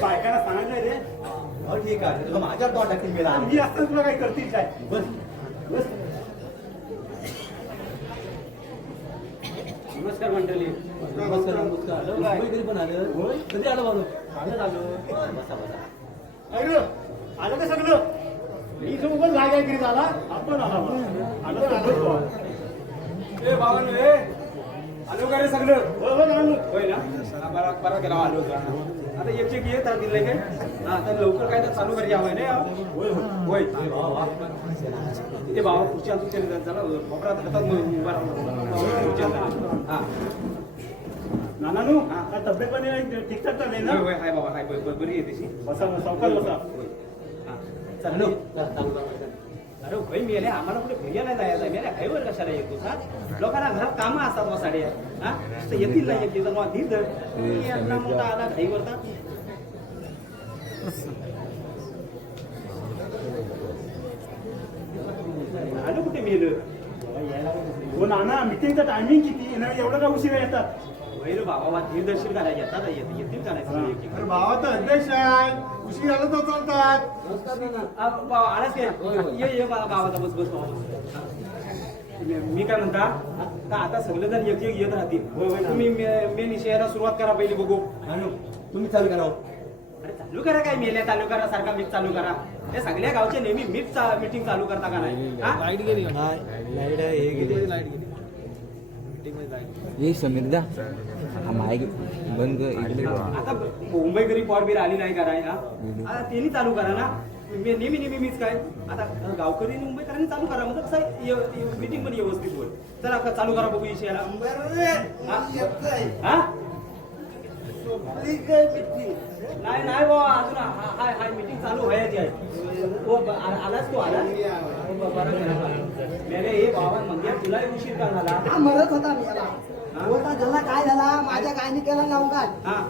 बायकांना सांगायचं रे. ठीक आहे तुला माझ्या तोंड टाकतील मेला मी असतं तुला काही करतील काय बस बस. नमस्कार मंडळी. नमस्कार नमस्कार. मुंबईकरी पण आलं होय. कधी आलं बाबा? आलं आलो. बसा बसा. अरे आलं का सगळं? मी सोबत जागा करीत आला आपण आलो. ए बाबा ए आलो का रे सगळं? होय ना बरा बरा केला आलो. आता एक चेक येत दिले काय हा आता लवकर काय तर चालू करायची हवंय नाही. होय होय ते बाबा खुर्ची आणून चला वापरात हातात उभा राहून हा नाना नू काय तब्येत पण ठीकठाक चालले ना. होय हाय बाबा हाय बरी आहे तशी. बसा सावकाश बसा. चालू अरे भाई मेले आम्हाला कुठे फिर्या नाही जायचं मेल्या घाईवर कशाला येतो हा लोकांना घरात कामं असतात साड्या हा येतील नाही येतील तर मग धीर धर मोठा आला घाईवरता. आलो कुठे मेलं हो नाना मिटिंगचा टायमिंग किती एवढं का उशिरा येतात. वैर बाबा धीरदर्शन करायला येतात येतील करायचं. भावा तर अध्यक्ष आहे उशीर आलं तर चालतात. आलाच काय ये बाबाचा बस बस बाबा. मी काय म्हणता का आता सगळे जण एक एक येत राहतील. तुम्ही मेन विषयाला सुरुवात करा पहिली बघू. तुम्ही चालू करा. अरे चालू करा काय मेल्या चालू करा सारखा मीच चालू करा. हे सगळ्या गावचे नेहमी मीच मीटिंग चालू करता का नाही. लाईट गेली लाईट हे गेली लाईट गेली ये समीर दा माईक बंद. आता मुंबईकरी पॉट आली नाही कराय ना आता त्यांनी चालू करा ना. नेहमी नेहमी मीच काय आता गावकरी मुंबईकरांनी चालू करा म्हणजे कसं मीटिंग पण व्यवस्थित होईल. चला चालू करा बघू विषयाला. नाही नाही बाबा अजून हाय हाय मीटिंग चालू व्हायची आहे. आलाच तो आला मेरे हे बाबा म्हणजे तुला उशीर का झाला. म्हणत होता मी याला बोलता झाला काय झाला माझ्या गायनी केला नवकात.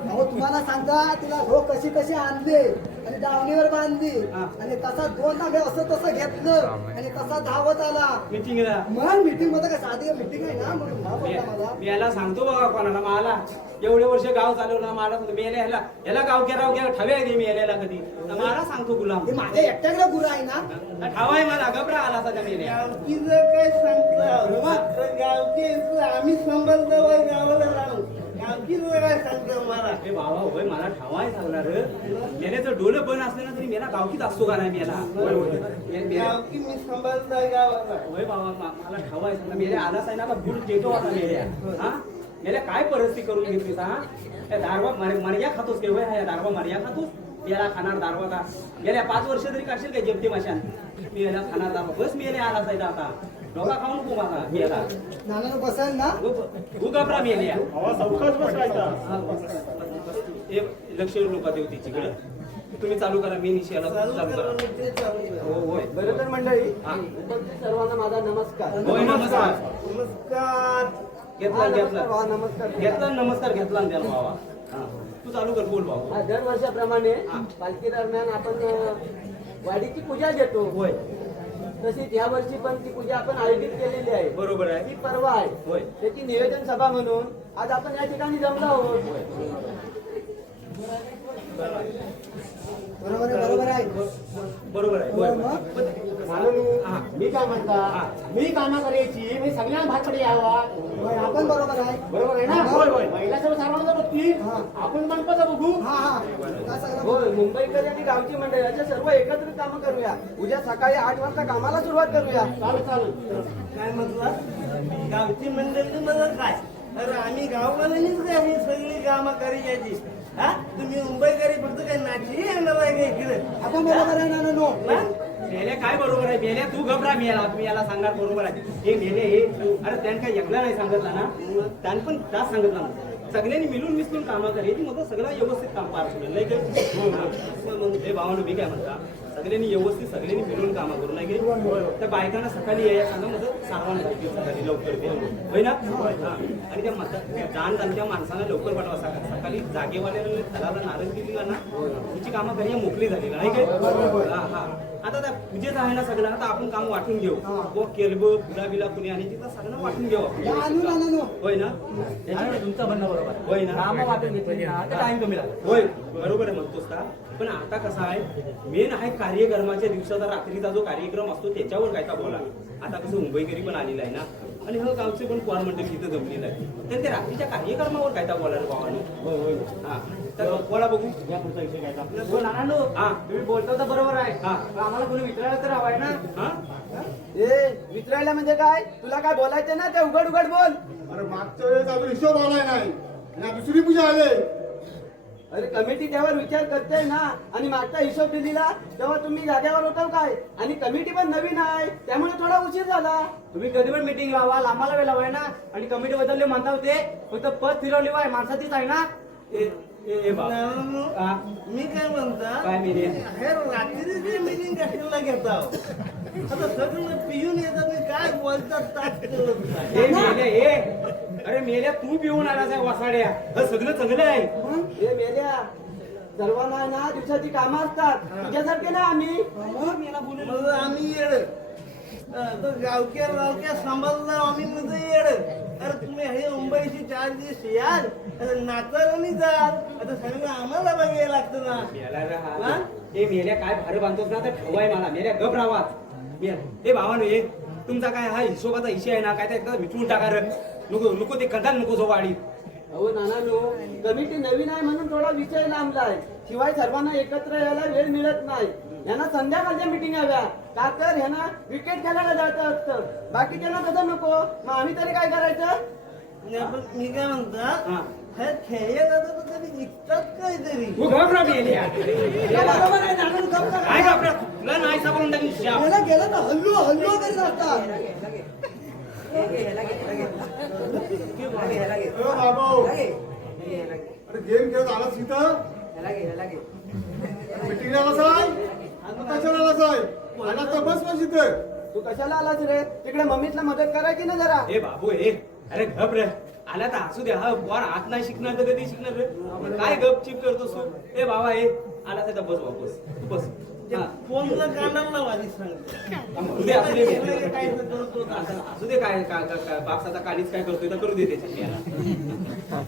अहो तुम्हाला सांगता तिला रोग कशी कशी आणली आणि दावणीवर बांधली आणि तसा दोन नावे असं तसं घेतलं आणि तसा धावत आला मीटिंगला. मग मीटिंग मध्ये काय साधी मीटिंग आहे ना म्हणून हा बोलला मला. मी याला सांगतो बघा कोणाला मला एवढे वर्ष गाव चालवलं मला मेले ह्याला गावक्या ठवे आहे मी यायला कधी मला सांगतो गुलाम. ते माझ्या एकट्याकडे गुरु आहे ना ठावाय मला घबरा आला सध्या मेले. काय सांगतो गावकी आम्ही संबंध गावाला राहू गावकी काय सांगतो मला. हे बाबा होय मला ठावाय सांगणार मेल्याचं डोलं बन असले ना तरी मेला गावकीच असतो का नाही मेला. गावकी मी संबंध गावाला होय बाबा मला ठावाय सांगणार मेले आलाच आहे ना आता बुट देतो आता मेल्या. हा मेल्या काय परिस्थिती करून घेतलीस हा. दारवा मर्या खातोस केव्हा ह्या दारवा मर्या खातोस याला खाणार दारवा का. गेल्या 5 वर्ष तरी काढशील काय जेमते माशान मी याला खाणार दारवा बस मी याला आला जायचा आता डोका खाऊ नको माझा मी याला. नाना बसाल ना तू घबरा मी याला सावकाश बसायचा. लक्ष लोक देऊ तिच्याकडे. तुम्ही चालू करा मी निशयाला चालू करा. हो होय बरोबर मंडळी सर्वांना माझा नमस्कार. होय नमस्कार. नमस्कार घेतला नमस्कार नमस्कार घेतला ना त्याला बाबा. तू चालू कर बोल बाबा. दरवर्षाप्रमाणे पालखी दरम्यान आपण वाडीची पूजा घेतो. होय तशीच या वर्षी पण ती पूजा आपण आयोजित केलेली आहे. बरोबर आहे ती परवा आहे. होय त्याची नियोजन सभा म्हणून आज आपण या ठिकाणी जमलो आहोत. बरोबर आहे बरोबर आहे होय. मी काय म्हणता मी कामं करायची मी सगळ्या भातकडे यावा. आपण बरोबर आहे. बरोबर आहे ना. होय होय महिला सर्व सर्वांना बघती आपण मनपाचा बघू. होय मुंबईकर आणि गावची मंडळी अशा सर्व एकत्रित कामं करूया. उद्या सकाळी 8 वाजता कामाला सुरुवात करूया. चालू काय म्हटलं गावची मंडळी मदत काय. अरे आम्ही गाववाल्यांनीच काय ही सगळी कामं करायची. हा तुम्ही मुंबईकरी फक्त काय नाची येणार आहे का इकडे. आपण बरोबर आहे ना नो. मेले काय बरोबर आहे मेले तू घबरा मेला तुम्ही याला सांगा बरोबर आहे. हे मेले हे अरे त्यानं काय एकला नाही सांगितलं ना त्यानं पण जास्त सांगितलं ना. सगळ्यांनी मिळून मिसळून कामं करायची मग सगळं व्यवस्थित काम पार पडेल नाही काय. मग हे भावानं मी काय म्हणता सगळ्यांनी व्यवस्थित सगळ्यांनी मिळून कामं करू नाही त्या बायकांना सकाळी यायला सांगा म्हणजे सारवान पाहिजे सकाळी लवकर होय ना. आणि त्या जाणत्या माणसांना लवकर पाठवा. सकाळी जागेवाल्याला थलाला नारळ दिली ना तुझी कामं करी मोकळी झाली नाही काय. हा हा आता त्या पूजेचं आहे ना सगळं आता आपण काम वाटून घेऊ हा. व केलब फुला बिला कुणी आणि तिथं सगळं वाटून घेऊ आपण. या आणू ना आणू. होय ना त्याच्यामुळे तुमचं म्हणणं बरोबर आहे. होय ना कामं वाटून घेतली ना तर टाइम कमी लागला. होय बरोबर आहे म्हणतोस का पण आता कसं आहे मेन आहे कार्यक्रमाच्या दिवसाचा रात्रीचा जो कार्यक्रम असतो त्याच्यावर काय का बोला आता कसं मुंबईकरी पण आलेला आहे ना आणि हा गावचे पण पोर मंडळी इथं जमलेलं आहे तर ते रात्रीच्या कार्यक्रमावर काय का बोला रे भावानो हा तर बोला बघू या पुढचा विषय काय आपला हो नानांनो, हा. तुम्ही बोलता तर बरोबर आहे. हा. पण आम्हाला कोणी विचारायला तर हवाय ना. हा ए विचारायला म्हणजे काय तुला काय बोलायचं ना ते उघड उघड बोल. अरे मागच्या वेळेस अजून हिशोब आलाय नाही आणि आता दुसरी पूजा आले अरे कमिटी त्यावर विचार करते ना आणि मागचा हिशोब दिलेला तेव्हा तुम्ही जाग्यावर होता काय आणि कमिटी पण नवीन आहे त्यामुळे थोडा उशीर झाला. तुम्ही कधी पण मीटिंग लावाल आम्हाला वेळ लावाय ना आणि कमिटी बदलले म्हणता होते फक्त पद फिरवली वाय माणसाचीच आहे ना. ए बाप नानांनो, हा. मी काय म्हणता काय मेले? हे रात्रीची मीटिंग कशाला घेता आता सगळं पिऊन येतात आणि काय बोलतात तास कळत नाही. ए मेल्या ए अरे मेल्या तू पिऊन आलास आहे वसाड्या हे सगळं चांगलं आहे हे मेल्या सर्वांना ना दिवसाची कामं असतात तुझ्यासारखे ना आम्ही. मग आम्ही येड तर गावक्या सांभाळला आम्ही मध्ये येड अरे तुम्ही हे मुंबईची 4 दिवस याल नाचारणी जाल आता सगळं आम्हाला बघायला लागतं ना. मेला रे हा. हा? ए मेल्या काय भार बांधतोस ना तर ठेवाय मला मेल्या गप रावात ए भावानो ए तुमचा काय हा हिशोबाचा विषय आहे ना काय त्या विचारून टाका रे नको नको ते कंधाल नको जो वाढीत अहो नाना कमिटी नवीन आहे म्हणून थोडा विषय लांबलाय शिवाय सर्वांना एकत्र यायला वेळ मिळत नाही. यांना संध्याकाळच्या मिटिंग हव्या का तर ह्यांना क्रिकेट खेळायला जायचं असतं बाकीच्यांना तसं नको मग आम्ही तरी काय करायचं. पण मी काय म्हणता हा. हे खेळायला जातं तर कधी विकतात काहीतरी तू घाबरा मेल्या बरोबर आहे नाना गप्प करा. काय घाबरा तुला नाही सापडून टाकीन शाप. गेलं गेलं तर हल्लो हल्लो करीत असतात. बाबा अरे गेम खेळत आलास इथं मीटिंग आलास आहे कशाला आलास आहे आला तर बस बस इथं तू कशाला आलास रे तिकडे मम्मीतला मदत करायची ना जरा. ए बाबू ए अरे गप रे आला तर असू दे हा पोर आत नाही शिकणार तर कधी शिकणार रे काय गप चिप करतोस तू ए बाबा ए आला तर बस वापस तू बस हा. फोनला कानाला वाली सांगतो म्हणू दे, असू दे मेल्या. काय करतो असू दे काय बापसाचा कालीच काय करतोय तर करू दे त्याच्या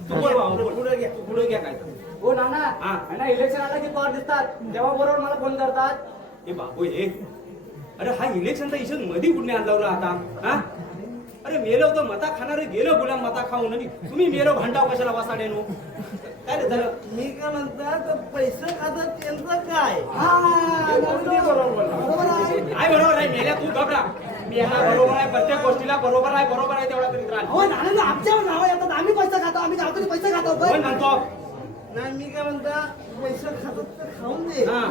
तू बोल बाबा बोल. पुढे घ्या तू पुढे घ्या काय तर. हो नाना हा. ना इलेक्शन आला की पॉवर दिसतात तेव्हा बरोबर मला फोन करतात. ए बाबू ए अरे हा इलेक्शनचा इशू मध्ये कुठे आणला रे आता हा अरे मेलो होतं मता खाणारे गेलो गुलाम मता खाऊन आणि तुम्ही मेलो भांडाव कशाला वासाडे नो काय रे झालं मी काय म्हणता तर पैसे खातात त्यांचं काय हा, बरोबर आहे. काय बरोबर आहे मेल्या तू घबरा मेला बरोबर आहे प्रत्येक गोष्टीला बरोबर आहे तेवढा तरी त्रास हो नाना आमच्यावर नाव येतात आम्ही पैसे खातो आम्ही गावकरी पैसे खातो कोण म्हणतो नाही मी काय म्हणता पैसे खातात तर खाऊन दे हा.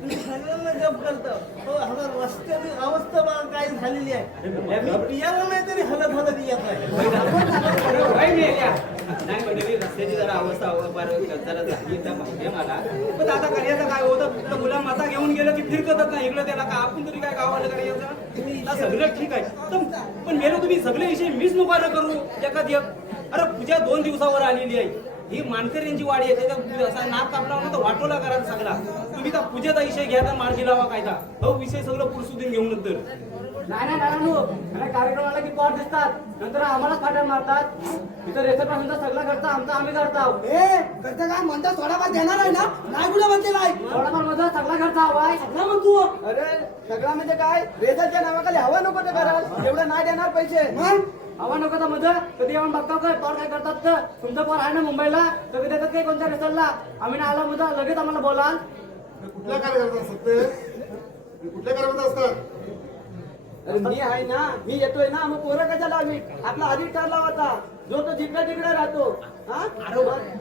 तुम्ही सगळ्यांना गप करता हो आता रस्त्याची अवस्था बघा काय झालेली आहे मी पियाला नाही तरी हलत येत आहे काय मेल्या नाही म्हणजे रस्त्याची जरा अवस्था जरा झाली तर माहितीये मला पण आता करायचं काय होतं गुलाम माता घेऊन गेलं की फिरकतच नाही इकडं त्याला का आपण तरी काय गावाला करायचं आता सगळं ठीक आहे पण मेलो तुम्ही सगळे विषय मीच नको करू एखाद एक अरे पूजा 2 दिवसावर आलेली आहे ही मानकऱ्यांची वाडी आहे त्याचा असा नाक कापला तर वाटोला करा सगळा तुम्ही त्या पूजेचा विषय घ्या तर मार्गी लावा कायदा हो विषय सगळं पुरसुदीन घेऊन नंतर नाही नाही नाना कार्यक्रम आला की पॉवर दिसतात नंतर आम्हाला फाट्या मारतात इथं रेशन पासूनचा सगळा खर्च आमचा आम्ही करतो. ए करता काय म्हणता थोडाफार देणार आहे ना नाही कुठे म्हणते नाही थोडाफार माझा सगळा खर्च हवाय. सगळं म्हणतो. अरे सगळा म्हणजे काय रेझरच्या नावाखाली हवा नको ते कराल एवढं नाही देणार पैसे मग हवा नको तर मजा कधी येऊन बघताव काय पॉवर काय करतात तर तुमचा पॉवर आहे ना मुंबईला तर कधी देतात काय कोणत्या रेसलला आम्ही ना आला मुद्दा लगेच आम्हाला बोलाल. कुठल्या कार्यक्रमात असतात ते कुठल्या कार्यक्रमात असतात अरे मी आहे ना मी येतोय ना मग पोरं कशाला आम्ही आपला आधी ठरला होता जो तो जिकडे तिकडे राहतो हा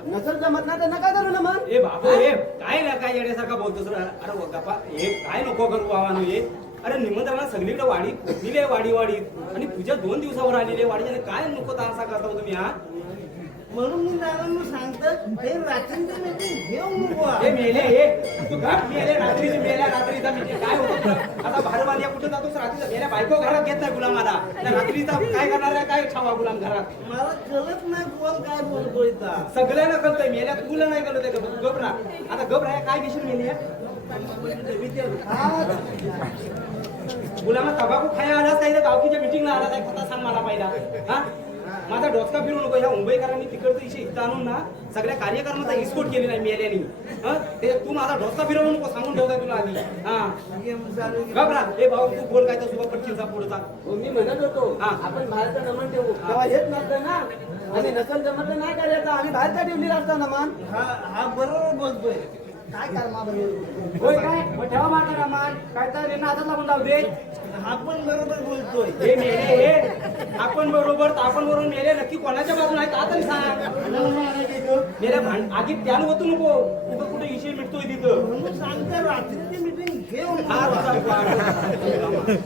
नसल जमत ना तर नका करू ना मग. ए बाबू हे काय ना काय येण्यासारखा बोलतोस रे? अरे गप्पा हे काय नको करू बाबानो हे अरे निमंत्रणा सगळीकडे वाडी दिले वाडीत आणि तुझ्या 2 दिवसावर आलेले वाडी काय नको तासा करता तुम्ही हा म्हणून मी नानांना सांगतो हे रात्रीची मीटिंग घेऊ नको हे मेले हे तू घाट मेले रात्रीची मेल्या रात्रीचा म्हणजे काय होतं आता भारवालिया कुठे जातोस रात्रीचा मेल्या बायको घरात घेत नाही गुलामाला त्या रात्रीचा काय करणार आहे काय ठावा गुलाम घरात मला कळत नाही कोण काय बोलतोय ता सगळ्यांना कळतंय मेल्या तुला नाही कळत आहे गबरा आता गबरा काय घेशील मेली गुलामा तंबाखू खायला आलाच काही गावकीच्या मिटिंगला आला काय कथा सांग मला पहिला हा माझा डोसका फिरू नको ह्या मुंबईकरांनी तिकडचं इशे इथं आणून ना सगळ्या कार्यक्रमाचा इस्कोट केली नाही मेल्यानी ते तू माझा डोसका फिरवू नको सांगून ठेवताय तुला आधी हा घबरा हे भाऊ तू बोल काय तर सुबह पटकीचा पुढचा मी म्हणत होतो आपण बाहेरचा नमन ठेवू तेव्हा हेच नसतं ना आणि नसल जमत तर नाही करायचं आम्ही बाहेरचा ठेवलेला असता नमन हा बरोबर बोलतोय काय कर्मा बरोबर होय काय मग ठेवा माझा रमान काय तर यांना हातात लागून जाऊ दे हा पण बरोबर बोलतोय हे मेले हे आपण बरोबर तर आपण बरोबर मेले नक्की कोणाच्या बाजून आहे का तरी सांग मेल्या भांड आगीत त्यानं होतो नको उभं कुठे इशे मिटतोय तिथं म्हणून सांगते रात्रीची मीटिंग घेऊ हा तुझा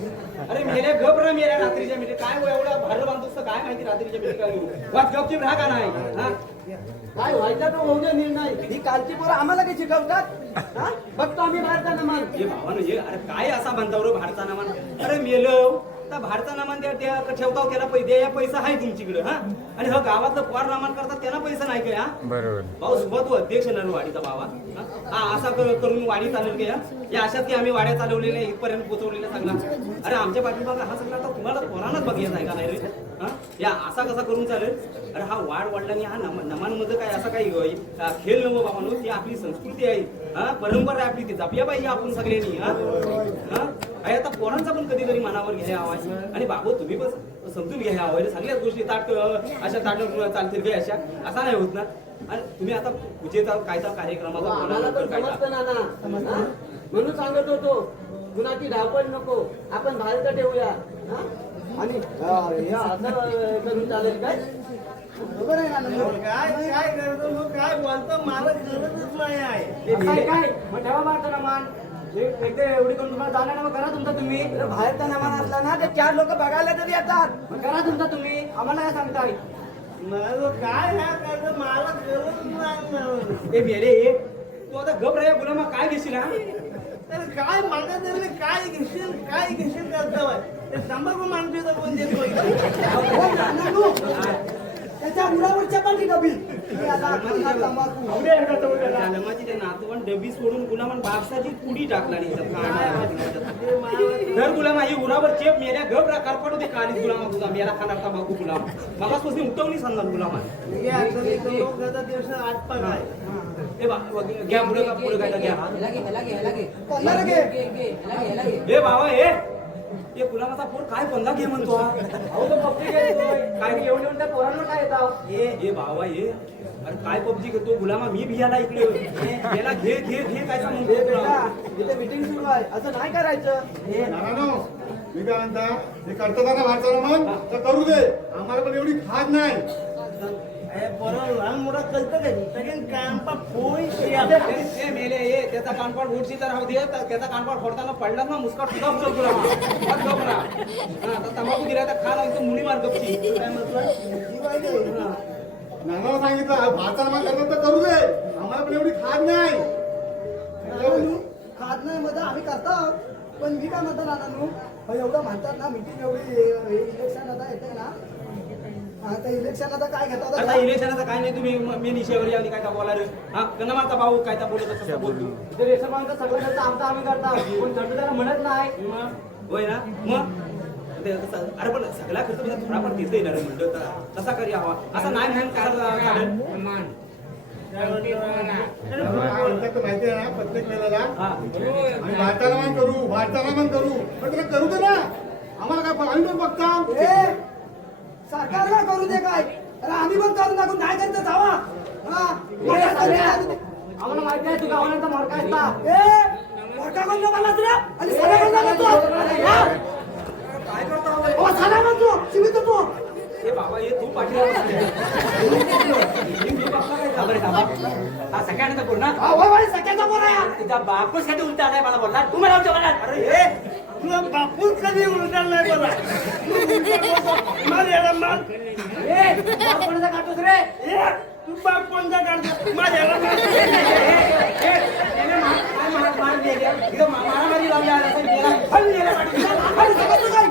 अरे मेल्या गप मेल्या रात्रीच्या मिठी काय एवढा भार बांधतोस तर काय माहिती रात्रीच्या मिठी काय घेऊ वाच गपची राहा का नाही हा काय व्हायचा तो होऊ दे निर्णय ही कालची पोरं आम्हाला काही शिकवतात हा बघतो आम्ही बाहेरचा नमन हे भावानं हे अरे काय असा म्हणता रे भारता नामान अरे मेलं तर भारता नामान त्या ठेवताव त्याला पैसे या पैसा आहे तुमच्याकडे हा आणि हा गावातलं पोर नामान करतात त्यांना पैसा नाही काय हा बरोबर भाऊ सुबह तू अध्यक्ष ना वाडीचा बाबा हा असा करून वाडी चालवली का या अशात की आम्ही वाड्या चालवलेल्या इथपर्यंत पोहोचवलेल्या सगळा अरे आमच्या पाठीमागा हा सगळा आता तुम्हाला पोरांनाच बघायचा आहे का नाही रे हा या असा कसा करून चालेल अरे हा वाढ वाढल्याने हा नमानमध्ये काय असा काही खेळ नको बाबा ती आपली संस्कृती आहे हा परंपरा आहे आपली ती जपल्या पाहिजे आपण सगळ्यांनी हा आता पोरांचा पण कधीतरी मनावर घ्यायला हवा आणि बाबू तुम्ही पण समजून घ्यायला हवं सगळ्याच गोष्टी अशा ताट चालतील काय अशा असा नाही होत ना आणि तुम्ही आता पूजेचा कायदा कार्यक्रमाचा आम्हाला पण समजतं ना हा? म्हणून सांगत होतो कुणाची धावपळ नको आपण बाहेरचा ठेवूया हा? आणि हे असं करून चालेल काय बरोबर आहे ना काय काय करतो मग काय बोलतो मला कळतच नाही आहे काय काय मग ठेवा मारतो ना मान एकदा एवढी करून तुम्हाला जाणार ना मग करा तुमचा तुम्ही बाहेरचा नमन असला ना तर 4 लोक बघायला तरी येतात मग करा तुमचा तुम्ही आम्हाला काय सांगताय मला काय ह्या करतो मला कळत नाही हे मेले हे तू आता गप राहा गुलामा काय घेशील हा तर काय मागा तरी काय घेशील करतो ते तंबाखू मागतोय तर कोण देतो त्याच्या मुलावरच्या पण ती डबी तंबाखू माझी ते नातवंड डबी सोडून गुलामान बापसाची पुडी टाकला दर गुलामा ही उरावर चेप मेल्या गप रा करपट होते कालीच गुलामा तुझा मेला खाणार तंबाखू गुलाम मगापासून उठवणी सांगणार गुलामा लोक दिवस 8 पाच आहे ए बा घ्या पुढे काय घ्या पंधरा घे हे बाबा हे गुलामाचा पोर काय पंधा घे म्हणतो अहो तो पबजी घेतोय काय एवढे एवढे त्या पोरांना काय येतात हे बाबा हे अरे काय पबजी घेतो गुलामा मी भियाला इकडे याला घे घे घे काय म्हणतो इथे मीटिंग सुरू आहे असं नाही करायचं नारायण मी काय म्हणता हे करतो ना भारताला मन तर करू दे आम्हाला पण एवढी खाद नाही बरोबर लहान मोठा कळतं काय सगळ्यांनी कांपा फोन ते मेले ये त्याचा कानपाड उडची तर राहू दे त्याचा कानपाड फोडताना पडला ना मुस्काट सुद्धा उचल गुलामा आता तंबाखू दिला तर खा लागतो मुली मार गपची काय म्हटलं नानाला सांगितलं भारताला मन करतो तर करू दे आम्हाला पण एवढी खाद नाही खात नाही मध्ये आम्ही करतो पण मी काय म्हणतो नानू एवढं म्हणतात ना मीटिंग एवढी इलेक्शन आता येते ना आता इलेक्शन आता काय आता घेतात इलेक्शनाचं काय नाही तुम्ही मी निशेवर यावली काय बोला रे हा त्यांना माझा भाऊ काय बोलत असं बोलतो ते रेशन मागचं सगळं करता आमचं आम्ही करता पण थंड त्याला म्हणत नाही होय ना मग अरे पण सगळा खर्च म्हणजे थोडाफार देता येणार म्हणलं तर तसा करी हवा असं नाही म्हणून काय माहिती आहे ना प्रत्येक वेळेला आम्ही भारताला मन करू पण तुला करू दे ना आम्हाला काय आम्ही पण बघता सरकारला करू दे काय अरे आम्ही पण करून टाकून नाही त्यांचं जावा आम्हाला माहिती आहे तू गावाला मार्क असता मोठा कोण बोलास रे आणि सगळ्या कोण बोलतो काय करतो ओ झाला म्हणतो शिवी तू हे बाबा हे तू पाठीला सगळ्यांना बोल ना सगळ्याचा बोला तुझा बापूस कधी उलटा नाही मला बोलला तू मला बोलला अरे हे तुला बापूच कधी उलटाल नाही बोला मार याला मार बापूचा काटूस रे तू बाप कोणता काढतो माझ्याला मारामारी लावली आहे असं गेला. हल गेला पाठी. हल समजलं काय?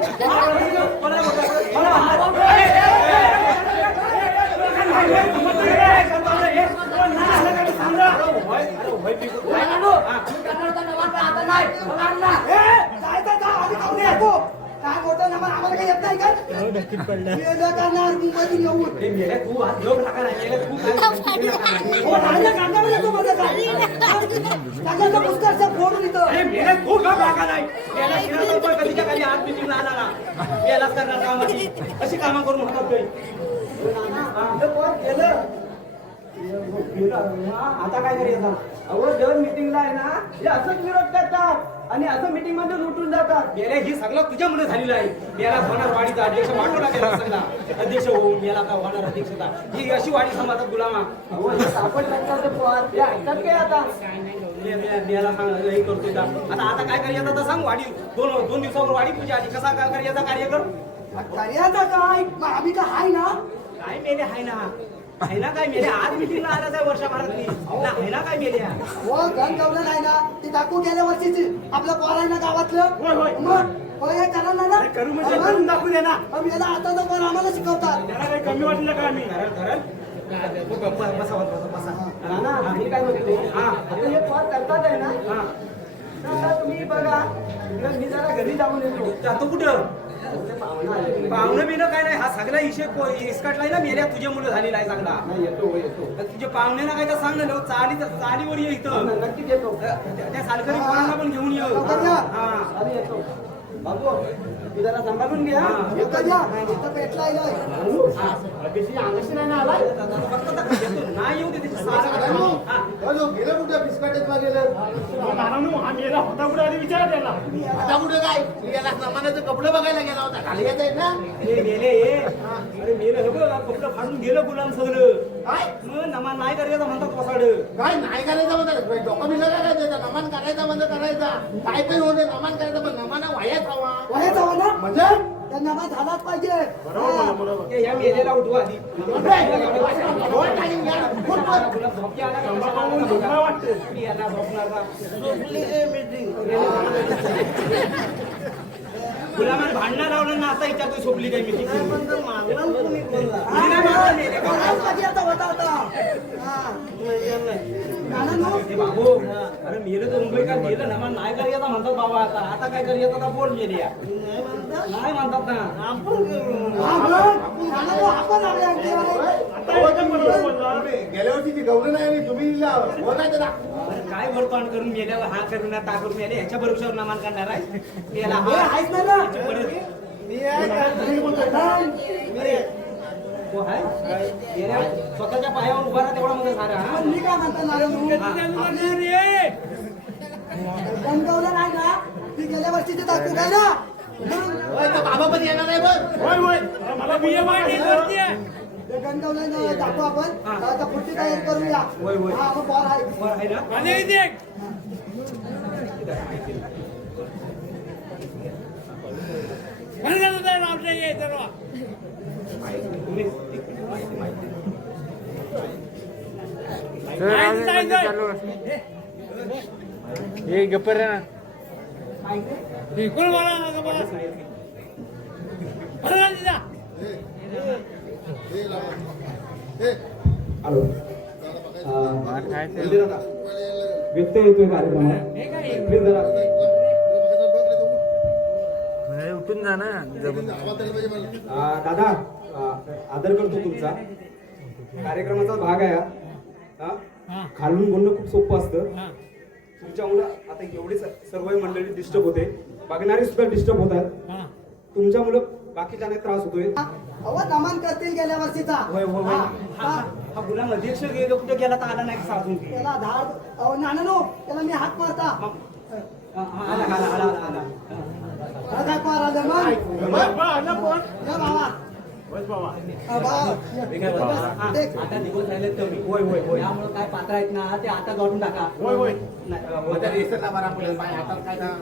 काय मोठं नंबर आम्हाला काही येत नाही का वेगळं करणार मुंबईतून येऊन हे मेले तू आज लोक टाका नाही मेले तू काय हो राजा कांदा तू मध्ये काय पुष्कळचा फोडून इथं अरे मेले तू लोक टाका नाही याला शिराचा पण कधीच्या खाली हात मिटिंग आला यालाच करणार कामाची अशी कामं करून म्हणतात आता काय करायचं अहो दर मिटिंगला आहे ना हे असंच विरोध करतात आणि असं मिटिंग मध्ये लुटून जातात गेले ही सगळं तुझ्यामुळे झालेलं आहे याला होणार वाडीचा अध्यक्ष वाटोला गेला सगळा अध्यक्ष होऊन याला का होणार अध्यक्षता ही अशी वाडी समाजात गुलामा अहो हे सापड लागतात हे ऐकतात काय आता याला सांग हे करतोय का आता काय करायचं आता सांग वाडी दोन दिवसावर वाडी पूजा आली कसा काय करायचा कार्यक्रम कार्याचा काय आम्ही का हाय ना काय मेले हाय ना आहे ना काय मेले आज मिटिंगला आलाच आहे वर्षभरातली आहे ना काय मेले हो गण गवलं नाही ना ती दाखवून गेल्या वर्षीची आपलं पोर आहे ना गावातलं मग होय हे करा ना करू म्हणजे करून दाखवू दे ना मग याला आता तर पोर आम्हाला शिकवतात त्याला काही कमी वाटलं का आम्ही काय म्हणतो हा आता हे पोर करतात आहे ना आता तुम्ही बघा मी जरा घरी जाऊन येतो जातो कुठं पाहुणं बिनं काय नाही हा सगळा हिशेब इसकाटलाय ना मेल्या तुझ्या मुलं झालेला आहे सगळा तुझ्या पाहुण्याला काय तर सांग ना चालीवर ये इथं नक्कीच येतो त्या सालकरी पोरांना पण घेऊन ये हा येतो बाबू तू जरा सांभाळून घे पेटला नाही येऊ दे गेलं कुठे बिस्कटेत गेलं हा मेला होता कुठे आधी विचारा त्याला आता कुठे काय याला सामानाचे कपडे बघायला गेला होता खाली येत आहेत ना अरे मेले कपडे फाडून गेलं गुलाम सगळं काय मग नमान नाही करायचं म्हणतात पसाड काय नाही करायचं म्हणतात डोकं बिलं काय करायचं नमान करायचा बंद करायचा काय पण होते नमान करायचं पण नमाना वायाच हवा वयाचा हो ना म्हणजे त्यांना मग झालाच पाहिजे ते या मेलेला उठवा आधी याला झोपणार का गुलामान भांडणं लावलं ना आता विचारतो झोपली काय मिटिंग बाबू अरे मेलं तर मुंबई काय गेलं ना नाही करायचं म्हणतात बाबा आता काय करायचं आता बोल गेले नाही म्हणतात ना गेल्या वर्षी गौरव नाही तुम्ही होता त्याला काय वरतोंड करून मेल्यावर हा करून ता करून मेले ह्याच्या बरोबर नमान करणार आहे याला आहेच ना ना स्वतःच्या पायावर उभा राहा तेवढा मध्ये सारा मी काय म्हणतो गणगवलं नाही ना ती गेल्या वर्षीची दाखवू काय ना बाबा पण येणार आहे बघ होय होय मला ते गणगवलं ना दाखवू आपण आता पुढची तयारी करूया होय, होय. हा मग बॉल आहे बरं आहे ना हे गप्पर ना हॅलो व्यक्त येतोय कार्यक्रमात प्लीज जरा उठून जा ना दादा आदर करतो तुमचा कार्यक्रमाचा भाग आहे हा. खालून बोलणं खूप सोपं असतं तुमच्यामुळं आता एवढी सर्व मंडळी डिस्टर्ब होते बघणारे सुद्धा डिस्टर्ब होतात तुमच्यामुळं बाकीच्यांना त्रास होतोय अहो नमन करतील गेल्या वर्षीचा होय होय होय हा गुलाम अध्यक्ष कुठे गेला तर आला नाही साधून त्याला धाड अहो नानू त्याला मी हात मारता आला आला आला आला काय मारायला मग या बाबा आता निघून राहिले कमी होय होय होय त्यामुळे काय पात्र आहेत ना ते आता जोडून टाका होय होय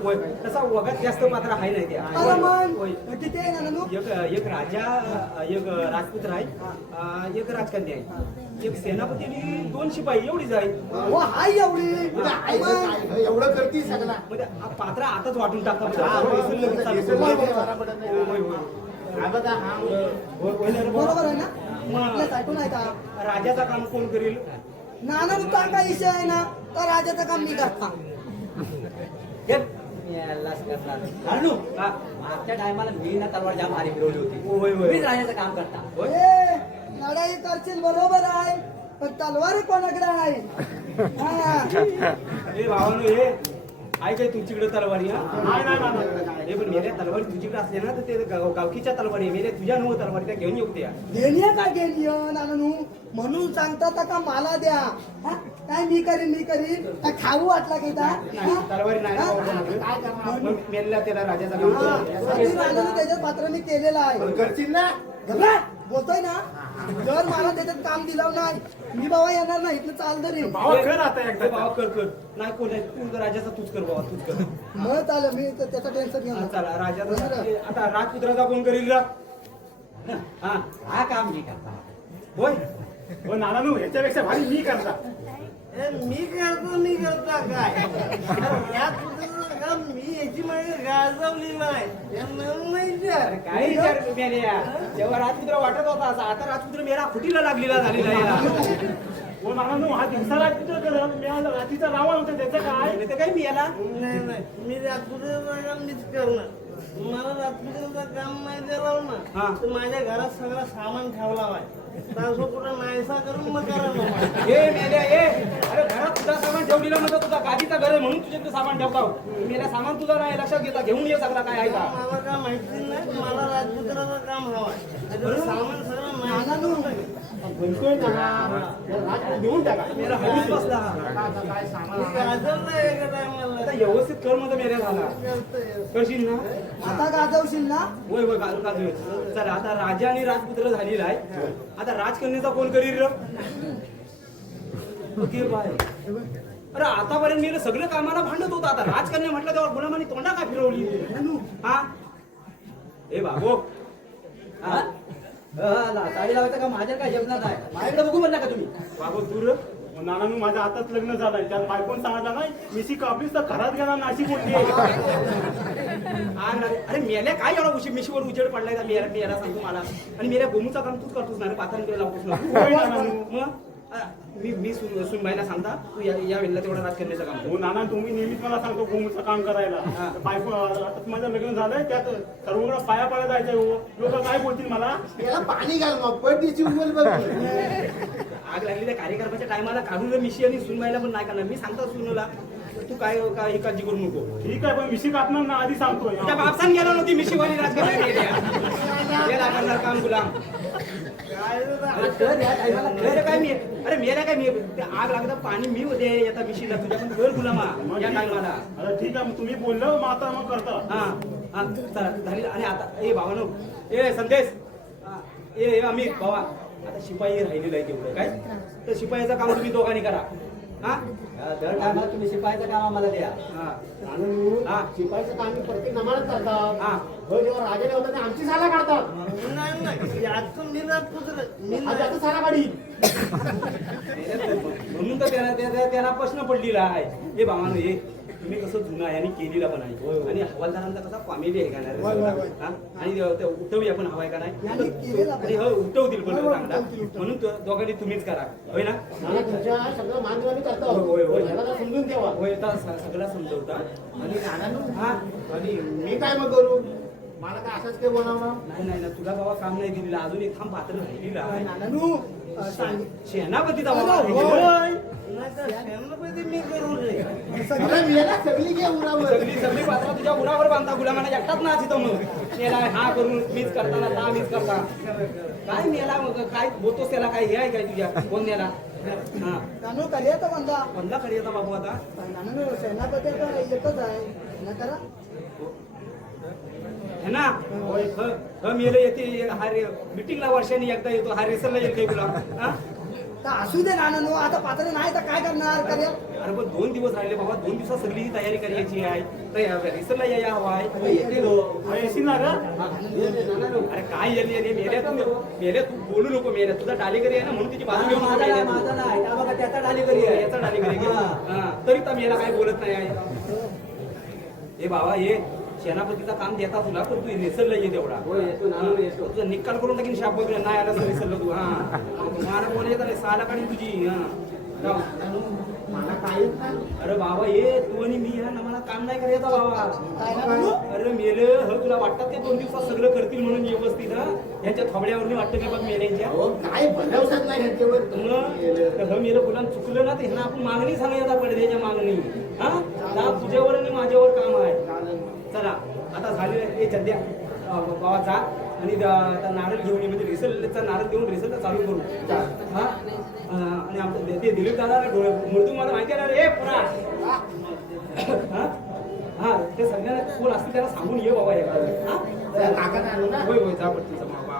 होय तसा वगैरे जास्त पात्र आहे नाही ते अरे मग किती आहे नानू एक राजा एक राजपूत आहे एक राजकन्या आहे एक सेनापती आणि 2 शिपाई एवढीच आहे. हो हाय एवढी म्हणजे आई गं, काय गं, एवढं करती सगळं म्हणजे हा पात्रा आताच वाटून टाकता म्हणजे हा, सर्व होय, इथून लगेच चालू इथून होय, लगेच वारा पडत नाही. होय, होय. हा बघा, हा बरोबर आहे ना मग आपल्या ऐकून आहे का राजाचं काम कोण करील? नाना नुसता काय विषय आहे ना तर राजाचं काम मी करता आणू हा. मागच्या टायमाला मी ना तलवार जाम भारी फिरवली होती. होय, होय. मी राजाचं काम करता. होय. ए, लढाई करशील बरोबर आहे पण तलवार कोणाकडे आहे हा. ए भावानो हे आहे काय तुमच्याकडे तलवारी हा? नाही, नाही, नाही, नाही. हे पण मेल्या तलवारी तुझ्याकडे असल्या ना तर ते गावकीच्या तलवारी मेल्या तुझ्या नव तलवारी त्या घेऊन येऊ त्या. देणे का घेणी नानू म्हणून सांगता का मला द्या हा? काय मी करीन काय खाऊ वाटला की नाही, तलवारी नाही ना बाबा. मग मेल्या त्याला राजाचा काम कर. त्याच्यात पात्र मी केलेलं आहे पण करशील ना घबरा, बोलतोय ना जर मला त्याच्यात काम दिलं नाही मी बाबा येणार नाही इथलं चाल तरी भावा कर आता एकदा. ए, भावा कर कर नाही कोण आहे तू राजाचा तूच कर बाबा तूच कर. मग चालेल मी त्याचं टेन्शन हा, घेणार चला राजाचा आता राजपुत्राचा कोण करील रा? हा हा काम मी करता. होय. हो नानानू ह्याच्यापेक्षा भारी मी करता. मी करता काय या पुस्तकाचं काम मी याची मागे गाजवली नाही यांना माहिती आहे. काय विचार मेल्या जेव्हा राजपुत्र वाटत होता असा, आता राजपुत्र मेला फुटीला लागलेला झालेला आहे. हो नानानू हा दिवसा रात्रीचं करत मी आज रात्रीचा रावण होता त्याचं काय नाही तर काय मी याला नाही मी राजपुत्राचं काम मीच करणार. मला राजपुत्राचं काम नाही दिलं हा. ना तर माझ्या घरात सगळं सामान ठेवला आहे तासो कुठं नाहीसा करून मग करा नको. ए मेल्या ए अरे घरात तुझा सामान ठेवलेला म्हणजे तुझा गादीचा घर आहे म्हणून तुझ्याकडे सामान ठेवता. मेल्या सामान तुझा नाही लक्षात घेता घेऊन ये सगळा काय आहे का. मला काय माहिती नाही मला राजपुत्राचं काम हवंय सामान सगळं नाही म्हणतोय ना राज देऊन टाका. मेला हळूच बसला. काय सामान गाजवलं एका टायमाला आता व्यवस्थित कर मध्ये मेल्या झाला करशील ना. आता गाजवशील ना होय होय घालू घालू चला आता राजा आणि राजपुत्र झालेला आहे. आता राजकन्याचा कोण करील र? Okay bye. अरे आतापर्यंत मी सगळं कामाला भांडत होतो आता राजकन्या म्हटलं तेव्हा गुलामानी तोंडा का फिरवली हा ए बाबो हा? साडी लावायचं का माझ्या काय जमणार नाही. माझ्याकडे बघू म्हणला का तुम्ही? बाबो तू र नानानू माझं आताच लग्न झालंय त्यात बायकोन सांगितलं नाही मिशी कापलीस तर घरात गेला नाशिक उठली. अरे मेल्या काय एवढा उशीर मिशीवर उजेड पडलाय का मेला सांगतो मला आणि मेल्या गोमूचा काम तूच करतोस ना रे पाथांकडे लावतोस होय ना नानानू. मग मी सुनबाईला सांगता तू या वेळेला तेवढा राजकन्याचं काम कर. हो नाना तुम्ही नेहमीच मला सांगतो गोमुचं काम करायला हा. बायको आता माझं लग्न झालंय त्यात सर्वकडे पाया पाया जायचंय हो लोक काय बोलतील मला त्याला पाणी घाल मग पडदीची उमल बघ आग लागली त्या कार्यक्रमाच्या टायमाला काढून जर मिशी आणि सुनबाईला पण नाही करणार मी सांगतो सुनला तू काय काय काळजी करू नको. ठीक आहे पण मिशी कापणार ना आधी सांगतोय त्या बापसान गेला नव्हती मिशीवाली राजकारणाला करणार काम गुलाम. अरे कर या टायमाला कर. अरे काय मी अरे मेला काय मी ते आग लागतं पाणी मी होते येता मिशीला तुझ्या पण घर गुलामा या टायमाला. आता ठीक आहे मग तुम्ही बोललं मग आता मग करता हा हा चला झाली आणि आता ए भावानो ए संदेश हा, ए अमित भावा आता शिपाई राहिलेलं आहे तेवढं काय तर शिपाईचं काम तुम्ही दोघांनी करा हा दर टायमाला तुम्ही शिपायचं काम आम्हाला द्या. हा नानू हा. शिपाईचं काम प्रत्येक नमानच करतात हा. हो जेव्हा राजाने होता ते आमची साला काढतात नाही याचं मी राजपुत्र मी आज याचं साला काढी म्हणून तर त्यांना प्रश्न पडलेला आहे हे भावानो हे तुम्ही कसं जुनं आहे आणि केलेला पण आहे आणि हवालदारांचा कसा कॉमेडी आहे का नाही हा? आणि ते उठवूया पण हवाय का नाही यांनी केलेला पण. आणि हो उठवतील पण चांगला म्हणून दोघांनी तुम्हीच करा होय ना. नाना तुमच्या सगळं मानदेवानी करतो होय, होय. याला जरा समजून ठेवा होय तर सगळं समजवता आणि नानानू हा आणि मी काय मग करू मला काय असंच काय बनवणार नाही नाही ना तुला बाबा काम नाही दिलेलं अजून एक थांब पात्र राहिलेला आहे नानू सांग शेणापतीचा बाबा अरे, राहिलेला. नाही तर सेनापती मी करू रे मला मिळाला सगळी घे उरावर सगळी सगळी पात्र तुझ्या उरावर बांधता गुलामाला एकटाच ना तिथं मग त्याला हा करून मीच करताना ता मीच करता काय नेला मग काय बोलतोस त्याला काय हे आहे काय तुझ्या कोण नेला हा नानू करिया बंदा बंदा खरी येता बाबू आता नानू सेनापती आता एकच आहे ना करा है ना मेलं येते हा रे मिटिंगला वर्षांनी एकदा येतो हा रेसलला येते गुलाम हा तर असू दे नानांनो, आता पात्र नाही तर काय करणार करूया? अरे पण 2 दिवस राहिले बाबा, 2 दिवसात सगळी ही तयारी करायची आहे. तर रिसलला या हवा आहे. येतील हो. येशील ना ग? अरे काय येईल रे मेल्या तू बोलू नको. मेल्या तुझा डालेकरी आहे ना, म्हणून तिची बाजू घेऊन माझा उभा नाही, आहे तू. माझा नाही. त्या बघा त्याचा डालेकरी आहे. याचा डालेकरी आहे. हा. हा, तरी तर मेला काय बोलत नाही आहे. ए बाबा हे सेनापतीचा काम देता तुला, पण तू रिसलला ये तेवढा. हो, येतो नाना, येतो. तुझा निकाल करून टाकीन शाप वगैरे नाही आला तर रिसलला तू. हा मला बोलायचं नाही, 6 लाखांनी तुझी. हा मला काय येत नाही. अरे बाबा ये तू आणि मी ह्या मला काम नाही करायचं बाबा. अरे मेलं ह तुला वाटतात ते 2 दिवसात सगळं करतील म्हणून व्यवस्थित. हा यांच्या थोबड्यावर वाटतं की बघ मेल्यांच्या. अहो, काय भरवसाच नाही ह्यांच्यावर. मग मेलं फुलां चुकलं ना, ते ह्यांना आपण मागणी सांगायचा पडद्याच्या मागणी. हा ना तुझ्यावर आणि माझ्यावर काम आहे. चला आता झाले हे सध्या बाबा जा आणि आता नारळ घेऊन ये, म्हणजे रिसलचा नारळ घेऊन रिसलला चालू करू. हा आणि आमचं ते दिलीप दादा मूर्ती मला माहिती आहे ना रे पुरा. हा हा ते सगळ्यांना कोण असतील त्यांना सांगून ये बाबा हे. हा काका आणू ना. होय होय जा पटकन बाबा.